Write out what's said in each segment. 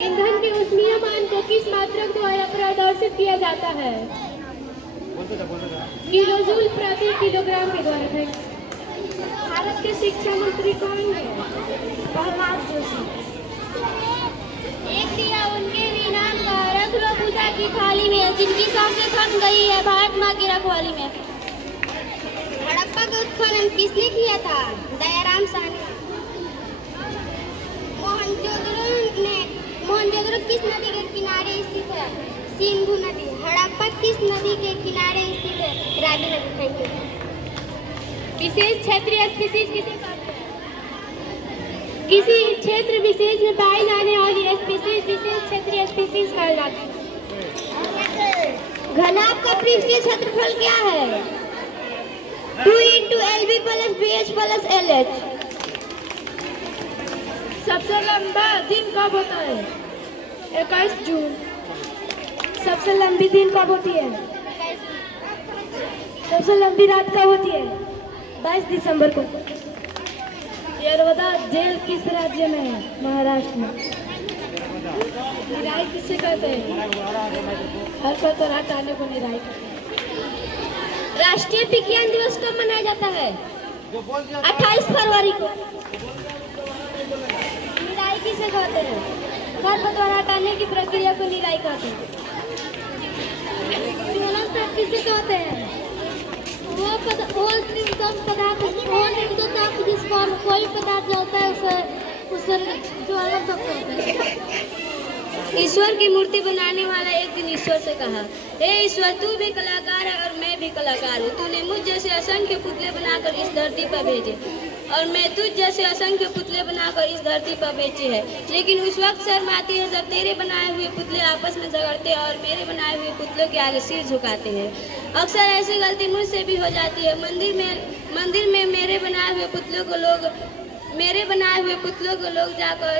ईंधन के ऊष्मीय मान को किस मात्रक द्वारा प्रदर्शित किया जाता है? किलोजूल प्रति किलोग्राम के द्वारा। भारत के शिक्षा मंत्री कौन है? प्रहलाद जोशी। एक दिया उनके भी नाम का, रख लो पूजा की थाली में, जिनकी सांसें थम गई है भारत माँ की रखवाली में। हड़प्पा का उत्खनन किसने किया था? दयाराम साहनी। मोहनजोदड़ो किस नदी के किनारे स्थित है? सिंधु नदी। हड़प्पा किस नदी के किनारे स्थित है? रावी नदी। Thank you. विशेष क्षेत्रीय स्पीशीज किसे कहते हैं? किसी क्षेत्र विशेष में पाई जाने वाली स्पीशीज विशेष क्षेत्रीय स्पीशीज कहलाती है। घनाभ का पृष्ठीय क्षेत्रफल क्या है? 2 × LB + BH + LH। सबसे लंबा दिन कब होता है? 21 जून। सबसे लंबी दिन कब होती है? सबसे लंबी रात कब होती है? 22 दिसंबर को। यरवदा जेल किस राज्य में है? महाराष्ट्र में। निराई किसे कहते हैं? हर कतरा हटाने को निराई कहते हैं। राष्ट्रीय विज्ञान दिवस कब मनाया जाता है? 28 फरवरी को। निराई किसे कहते हैं? खरपतवार हटाने की प्रक्रिया को निराई कहते हैं। ज्वलन ताप किसे कहते हैं? वो न्यूनतम ताप जिस पर कोई पदार्थ जलता है उसे ज्वलन ताप कहते हैं। ईश्वर की मूर्ति बनाने वाला एक दिन ईश्वर से कहा, हे ईश्वर, तू भी कलाकार है और मैं भी कलाकार हूँ। तूने मुझ जैसे असंख्य पुतले बनाकर इस धरती पर भेजे और मैं तुझ जैसे असंख्य पुतले बनाकर इस धरती पर भेजे हैं। लेकिन उस वक्त शर्म आती है जब तेरे बनाए हुए पुतले आपस में झगड़ते और मेरे बनाए हुए पुतलों के आगे सिर झुकाते हैं। अक्सर ऐसी गलती मुझसे भी हो जाती है। मंदिर में मेरे बनाए हुए पुतलों को लोग जाकर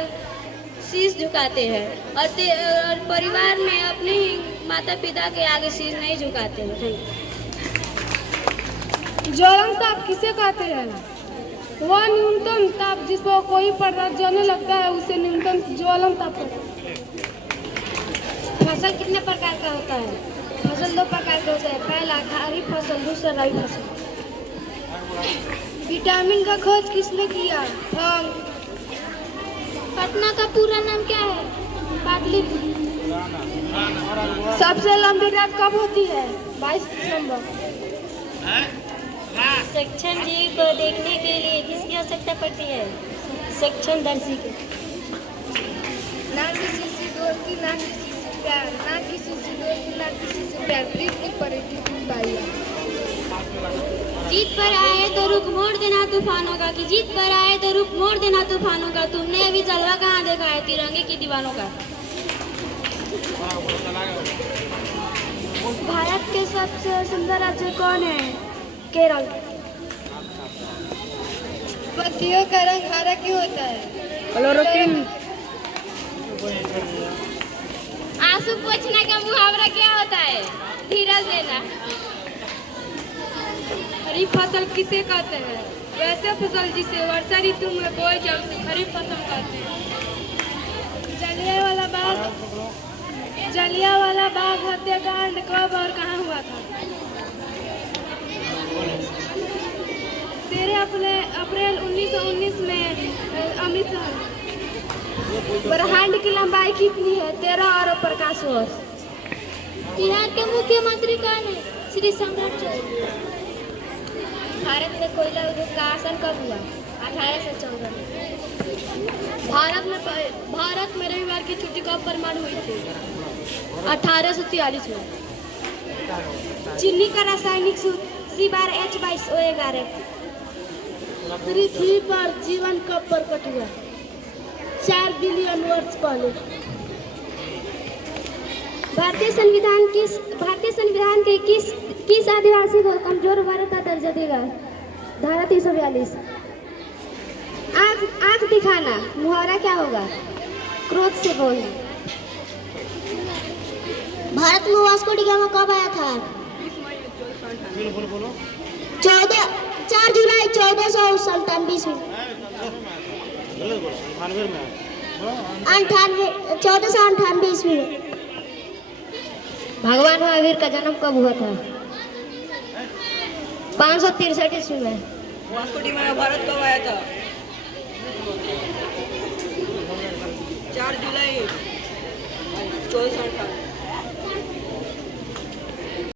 शीश झुकाते हैं और परिवार में अपने ही माता पिता के आगे शीश नहीं झुकाते हैं। ज्वलन ताप किसे कहते हैं? वह न्यूनतम ताप जिस पर कोई पदार्थ जलने लगता है उसे न्यूनतम ज्वलन ताप कहते हैं। फसल कितने प्रकार का होता है? फसल 2 प्रकार के होते हैं। पहला खरीफ फसल, दूसरा रबी फसल। विटामिन का खोज किसने किया? फंग। पटना का पूरा नाम क्या है? पाटलिपुत्र। सबसे लंबी रात कब होती है? 22 दिसंबर। सेक्शन जी को देखने के लिए किसकी आवश्यकता पड़ती है? सेक्शन दर्शी की। ना किसी से दोस्ती, ना किसी से प्यार, ना किसी से दोस्ती, ना किसी से प्यार, प्रीत की परिधि पाई। जीत पर आए तो रुख मोड़ देना तूफानों का, कि जीत पर आए तो रुख मोड़ देना तूफानों का। तुमने अभी जलवा कहाँ देखा है तिरंगे की दीवानों का? भारत के सबसे सुंदर राज्य कौन है? केरल। पत्तियों का रंग हरा क्यों होता है? क्लोरोफिल। आंसू पोंछने का मुहावरा क्या होता है? धीरज लेना। खरीफ फसल किसे कहते हैं? वैसे फसल जिसे वर्षा ऋतु में बोए जाए उसे खरीफ फसल कहते हैं। जलियांवाला बाग हत्याकांड कब और कहाँ हुआ था? 13 अप्रैल 1919 में अमृतसर। ब्रह्मांड की लंबाई कितनी है? 13 अरब प्रकाश वर्ष। बिहार के मुख्यमंत्री कौन है? श्री सम्राट चौधरी। भारत में कोयला उद्योग का आसन कब हुआ? 1814 में। भारत में रविवार की छुट्टी कब प्रमाण हुई थी? 1843 में। चीनी का रासायनिक सूत्र C12H22O11। पृथ्वी पर जीवन कब प्रकट हुआ? 4 बिलियन वर्ष पहले। भारतीय संविधान के किस आदिवासी को कमजोर वर्ग का दर्जा देगा? धारा 342। आंख दिखाना मुहावरा क्या होगा? क्रोध से बोलना। भारत में वास्को डी गामा कब आया था? 4 जुलाई 1497 में। 1498 ईस्वी में। भगवान महावीर का जन्म कब हुआ था? 563 ईस्वी में। वास्को डी गामा भारत कब आया था? 4 जुलाई 1458।